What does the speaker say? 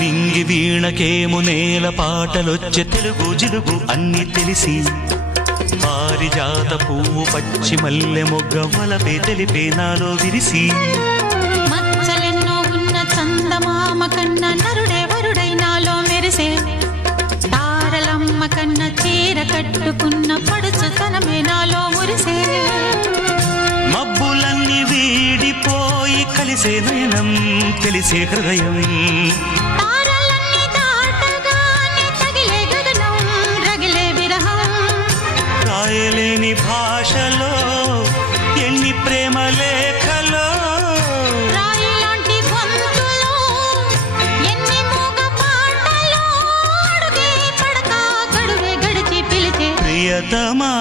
నింగి వీణకేము నేల పాటలొచ్చే తెలుగు జిలుగు అన్ని తెలిసి పారిజాత పువ్వు పచ్చి మల్లె మొగ్గ వలపే తెలిపే నాలో విరిసి మచ్చలెన్నో ఉన్న చందమామ కన్నా నరుడే వరుడై నాలో మెరిసే తారలమ్మ కన్నా చీర కట్టుకున్న పడుచుతనమే నాలో మురిసే మబ్బులన్నీ వీడిపోయి కలిసే నయనం తెలిసే హృదయం తారలన్నీ దాటగానే తగిలే గగనం రగిలే విరహం రాయలేని భాషలో ఎన్ని ప్రేమ లేఖలో రాయిలాంటి గొంతులో ఎన్ని మూగ పాటలో అడుగే పడక గడువే గడిచి పిలిచే ప్రియతమా